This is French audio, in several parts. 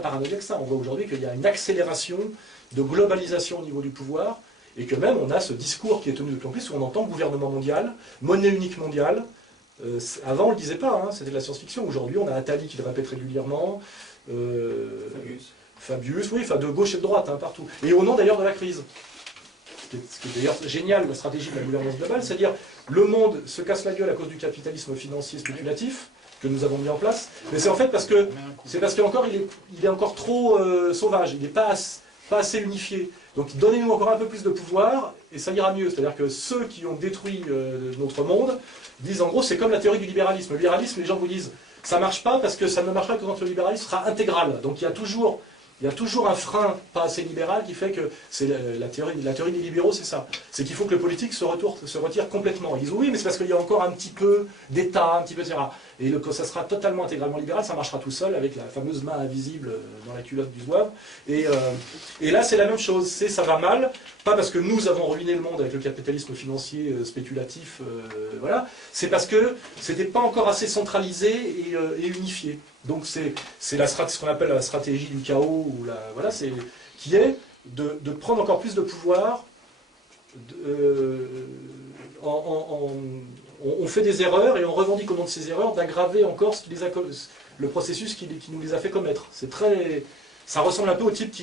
paranoïa que ça. On voit aujourd'hui qu'il y a une accélération de globalisation au niveau du pouvoir, et que même on a ce discours qui est tenu de plus en plus où on entend gouvernement mondial, monnaie unique mondiale. Avant on ne le disait pas, hein, c'était de la science-fiction. Aujourd'hui on a Attali qui le répète régulièrement, Fabius, oui, enfin de gauche et de droite, hein, partout. Et au nom d'ailleurs de la crise. Ce qui est d'ailleurs génial, la stratégie de la gouvernance globale, c'est-à-dire le monde se casse la gueule à cause du capitalisme financier spéculatif que nous avons mis en place, mais c'est en fait parce que qu'encore il est encore trop sauvage, il n'est pas assez unifié. Donc donnez-nous encore un peu plus de pouvoir et ça ira mieux. C'est-à-dire que ceux qui ont détruit notre monde disent en gros c'est comme la théorie du libéralisme. Le libéralisme, les gens vous disent ça ne marche pas parce que ça ne marche pas que quand le libéralisme sera intégral. Donc il y a toujours un frein pas assez libéral qui fait que c'est la théorie des libéraux, c'est ça. C'est qu'il faut que le politique se retire complètement. Ils disent oui, mais c'est parce qu'il y a encore un petit peu d'État, un petit peu, etc. Et quand ça sera totalement intégralement libéral, ça marchera tout seul avec la fameuse main invisible dans la culotte du zouave. Et là, c'est la même chose. Ça va mal, pas parce que nous avons ruiné le monde avec le capitalisme financier spéculatif, voilà. C'est parce que c'était pas encore assez centralisé et unifié. Donc c'est ce qu'on appelle la stratégie du chaos, ou voilà, qui est de prendre encore plus de pouvoir. On fait des erreurs et on revendique au nom de ces erreurs d'aggraver encore le processus qui nous les a fait commettre. Ça ressemble un peu aux types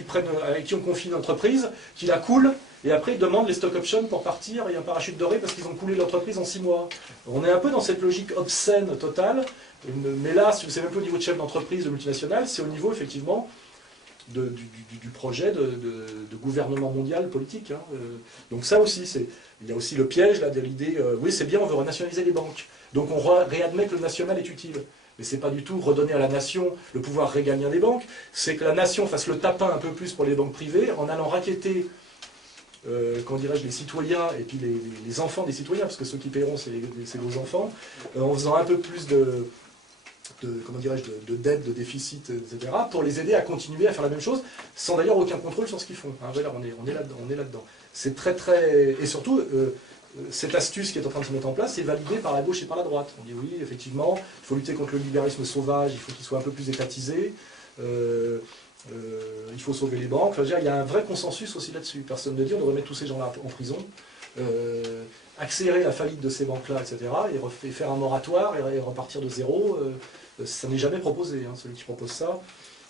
avec qui on confie une entreprise, qui la coule, et après ils demandent les stock options pour partir et un parachute doré parce qu'ils ont coulé l'entreprise en 6 mois. On est un peu dans cette logique obscène totale, mais là, c'est même plus au niveau de chef d'entreprise, de multinationale, c'est au niveau effectivement du projet de gouvernement mondial politique. Hein. Donc ça aussi, il y a aussi le piège là, de l'idée, oui c'est bien, on veut renationaliser les banques, donc on réadmet que le national est utile. Mais c'est pas du tout redonner à la nation le pouvoir régalien des banques, c'est que la nation fasse le tapin un peu plus pour les banques privées en allant racketter, comment dirais-je, les citoyens et puis les enfants des citoyens, parce que ceux qui paieront c'est vos enfants, en faisant un peu plus comment dirais-je, de dette, de déficit, etc., pour les aider à continuer à faire la même chose, sans d'ailleurs aucun contrôle sur ce qu'ils font. Hein, voilà, on est là-dedans. C'est très très... Et surtout, cette astuce qui est en train de se mettre en place est validée par la gauche et par la droite. On dit oui, effectivement, il faut lutter contre le libéralisme sauvage, il faut qu'il soit un peu plus étatisé, il faut sauver les banques. Enfin, je veux dire, il y a un vrai consensus aussi là-dessus. Personne ne dit on devrait mettre tous ces gens-là en prison, accélérer la faillite de ces banques-là, etc., et faire un moratoire et repartir de zéro. Ça n'est jamais proposé. Hein. Celui qui propose ça,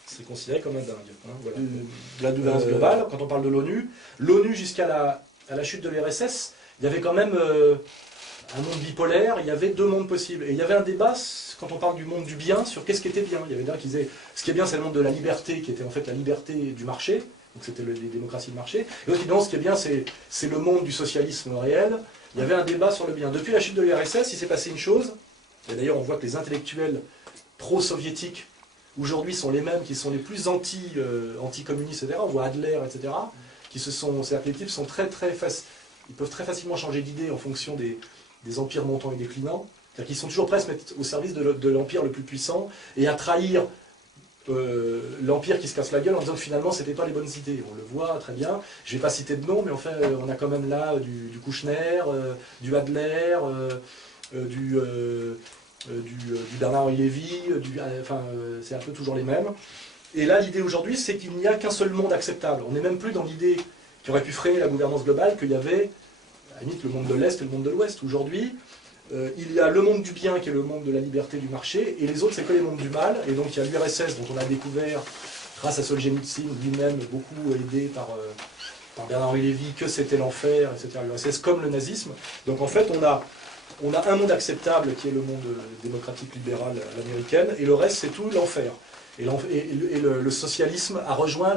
c'est considéré comme un dingue. Hein. Voilà. La gouvernance globale, quand on parle de l'ONU, jusqu'à la chute de l'URSS, il y avait quand même un monde bipolaire, il y avait 2 mondes possibles. Et il y avait un débat, quand on parle du monde du bien, sur qu'est-ce qui était bien. Il y avait des gens qui disaient, ce qui est bien, c'est le monde de la liberté, qui était en fait la liberté du marché, donc c'était les démocraties de marché. Et d'autres qui disaient, non, ce qui est bien, c'est le monde du socialisme réel. Il y avait un débat sur le bien. Depuis la chute de l'URSS, il s'est passé une chose, et d'ailleurs on voit que les intellectuels pro-soviétiques, aujourd'hui, sont les mêmes qui sont les plus anti-communistes, etc. On voit Adler, etc. C'est-à-dire que les types sont ils peuvent très facilement changer d'idée en fonction des empires montants et déclinants. C'est-à-dire qu'ils sont toujours prêts à se mettre au service de l'empire le plus puissant et à trahir l'empire qui se casse la gueule en disant que finalement c'était pas les bonnes idées. On le voit très bien. Je vais pas citer de nom, mais enfin on a quand même là du Kouchner, du Adler, du Bernard-Henri Lévy, enfin c'est un peu toujours les mêmes. Et là l'idée aujourd'hui c'est qu'il n'y a qu'un seul monde acceptable. On n'est même plus dans l'idée qui aurait pu freiner la gouvernance globale, qu'il y avait à la limite le monde de l'Est et le monde de l'Ouest. Aujourd'hui, il y a le monde du bien qui est le monde de la liberté du marché, et les autres c'est que les mondes du mal. Et donc il y a l'URSS dont on a découvert, grâce à Solzhenitsyn lui-même, beaucoup aidé par Bernard-Henri Lévy, que c'était l'enfer, etc. L'URSS comme le nazisme. Donc en fait on a un monde acceptable qui est le monde démocratique libéral à l'américaine, et le reste c'est tout l'enfer. Et le socialisme a rejoint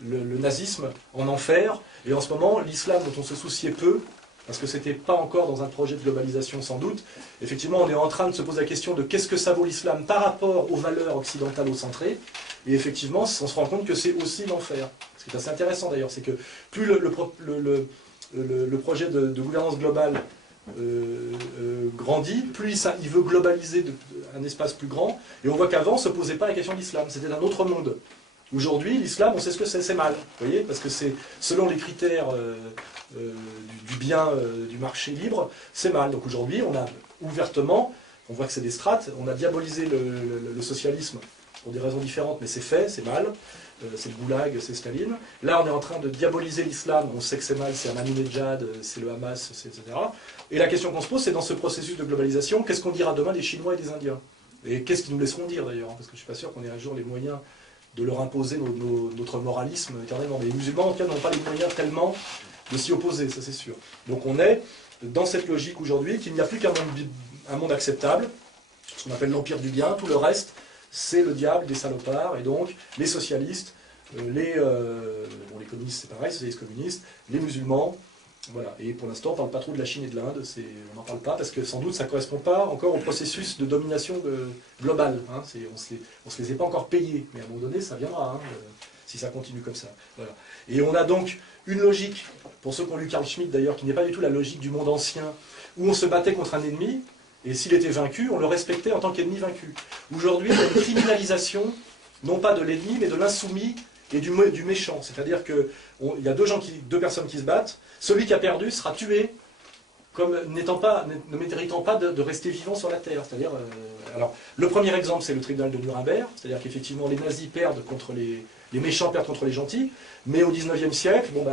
le nazisme en enfer, et en ce moment, l'islam dont on se souciait peu, parce que c'était pas encore dans un projet de globalisation sans doute, effectivement on est en train de se poser la question de qu'est-ce que ça vaut l'islam par rapport aux valeurs occidentalo-centrées, et effectivement on se rend compte que c'est aussi l'enfer. Ce qui est assez intéressant d'ailleurs, c'est que plus le projet de gouvernance globale grandit, plus il veut globaliser un espace plus grand, et on voit qu'avant on ne se posait pas la question de l'islam, c'était un autre monde. Aujourd'hui, l'islam, on sait ce que c'est mal, vous voyez, parce que c'est selon les critères du bien, du marché libre, c'est mal. Donc aujourd'hui, on a ouvertement, on voit que c'est des strates, on a diabolisé le socialisme pour des raisons différentes, mais c'est fait, c'est mal. C'est le goulag, c'est Staline. Là, on est en train de diaboliser l'islam, on sait que c'est mal, c'est Ahmadinejad, c'est le Hamas, etc. Et la question qu'on se pose, c'est dans ce processus de globalisation, qu'est-ce qu'on dira demain des Chinois et des Indiens? Et qu'est-ce qu'ils nous laisseront dire d'ailleurs? Parce que je ne suis pas sûr qu'on ait un jour les moyens de leur imposer notre moralisme éternellement. Mais les musulmans, en tout cas, n'ont pas les moyens tellement de s'y opposer, ça c'est sûr. Donc on est dans cette logique aujourd'hui qu'il n'y a plus qu'un monde acceptable, ce qu'on appelle l'empire du bien, tout le reste, c'est le diable des salopards, et donc les socialistes, les communistes c'est pareil, socialistes communistes, les musulmans, voilà. Et pour l'instant on ne parle pas trop de la Chine et de l'Inde, on n'en parle pas parce que sans doute ça ne correspond pas encore au processus de domination globale, hein. On ne se les est pas encore payés, mais à un moment donné ça viendra, hein, si ça continue comme ça. Voilà. Et on a donc une logique, pour ceux qui ont lu Carl Schmitt d'ailleurs, qui n'est pas du tout la logique du monde ancien, où on se battait contre un ennemi, et s'il était vaincu, on le respectait en tant qu'ennemi vaincu. Aujourd'hui, il y a une criminalisation, non pas de l'ennemi, mais de l'insoumis et du méchant. C'est-à-dire qu'il y a deux personnes qui se battent, celui qui a perdu sera tué comme ne méritant pas de rester vivant sur la Terre. C'est-à-dire, alors, le premier exemple, c'est le tribunal de Nuremberg, c'est-à-dire qu'effectivement, les nazis perdent contre les méchants perdent contre les gentils, mais au XIXe siècle, bon,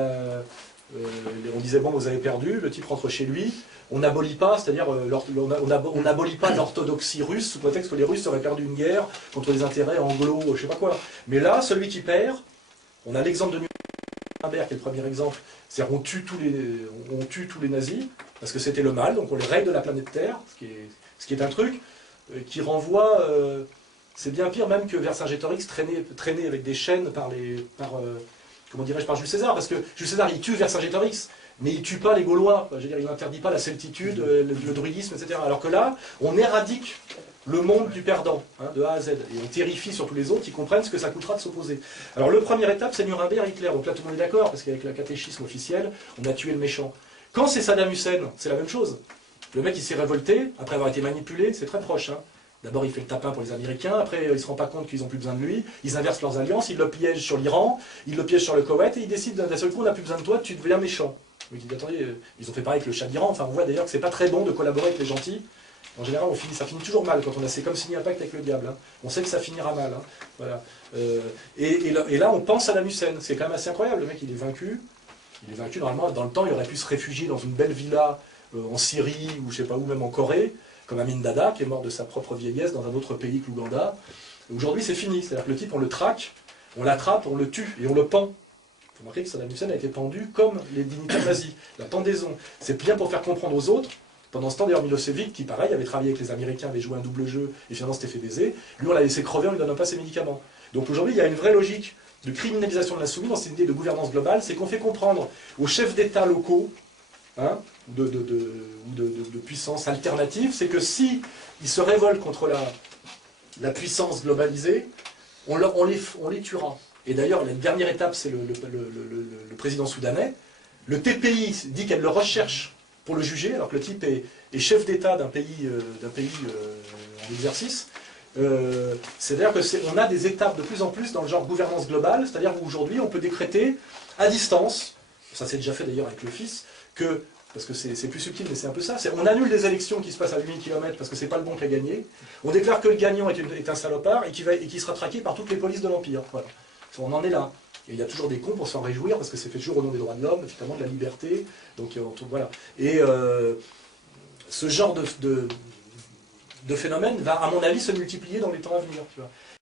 on disait, bon, vous avez perdu, le type rentre chez lui, on n'abolit pas, c'est-à-dire on n'abolit pas l'orthodoxie russe sous prétexte que les Russes auraient perdu une guerre contre les intérêts anglo, je sais pas quoi. Mais là, celui qui perd, on a l'exemple de Nuremberg qui est le premier exemple, c'est-à-dire on tue tous les nazis, parce que c'était le mal, donc on les raye de la planète Terre, ce qui est un truc qui renvoie, c'est bien pire même que Vercingétorix traîné avec des chaînes par Jules César, parce que Jules César il tue Vercingétorix, mais il ne tue pas les Gaulois, je veux dire, il n'interdit pas la celtitude, le druidisme, etc. Alors que là, on éradique le monde du perdant, hein, de A à Z, et on terrifie surtout les autres qui comprennent ce que ça coûtera de s'opposer. Alors le première étape, c'est Nuremberg et Hitler, donc là tout le monde est d'accord, parce qu'avec le catéchisme officiel, on a tué le méchant. Quand c'est Saddam Hussein, c'est la même chose. Le mec il s'est révolté, après avoir été manipulé, c'est très proche, hein. D'abord, il fait le tapin pour les Américains, après, il ne se rend pas compte qu'ils n'ont plus besoin de lui, ils inversent leurs alliances, ils le piègent sur l'Iran, ils le piègent sur le Koweït, et ils décident d'un seul coup, on n'a plus besoin de toi, tu deviens méchant. Donc il dit, attendez, ils ont fait pareil avec le Shah d'Iran, enfin on voit d'ailleurs que c'est pas très bon de collaborer avec les gentils. En général, ça finit toujours mal, quand c'est comme signer un pacte avec le diable, hein. On sait que ça finira mal, hein. Voilà. Et là, on pense à Saddam Hussein, c'est quand même assez incroyable, le mec il est vaincu, normalement, dans le temps, il aurait pu se réfugier dans une belle villa en Syrie, ou je sais pas où, même en Corée, comme Amin Dada, qui est mort de sa propre vieillesse dans un autre pays que l'Ouganda. Aujourd'hui, c'est fini. C'est-à-dire que le type, on le traque, on l'attrape, on le tue et on le pend. Il faut remarquer que Saddam Hussein a été pendu comme les dignitaires nazis. La pendaison, c'est bien pour faire comprendre aux autres. Pendant ce temps, d'ailleurs, Milosevic, qui pareil, avait travaillé avec les Américains, avait joué un double jeu, et finalement s'était fait baiser, lui, on l'a laissé crever, on ne lui donne pas ses médicaments. Donc aujourd'hui, il y a une vraie logique de criminalisation de l'insoumis dans cette idée de gouvernance globale, c'est qu'on fait comprendre aux chefs d'État locaux, hein, de puissance alternative, c'est que si ils se révoltent contre la puissance globalisée, on les tuera. Et d'ailleurs, la dernière étape, c'est le président soudanais. Le TPI dit qu'elle le recherche pour le juger, alors que le type est chef d'État d'un pays en exercice. C'est-à-dire qu'on a des étapes de plus en plus dans le genre gouvernance globale, c'est-à-dire qu'aujourd'hui, on peut décréter à distance, ça s'est déjà fait d'ailleurs avec le fils, parce que c'est plus subtil, mais c'est un peu ça, on annule des élections qui se passent à 8000 km parce que c'est pas le bon qui a gagné, on déclare que le gagnant est un salopard et qui sera traqué par toutes les polices de l'Empire. Voilà. On en est là. Et il y a toujours des cons pour s'en réjouir, parce que c'est fait toujours au nom des droits de l'homme, finalement de la liberté. Donc voilà. Et ce genre de phénomène va, à mon avis, se multiplier dans les temps à venir. Tu vois.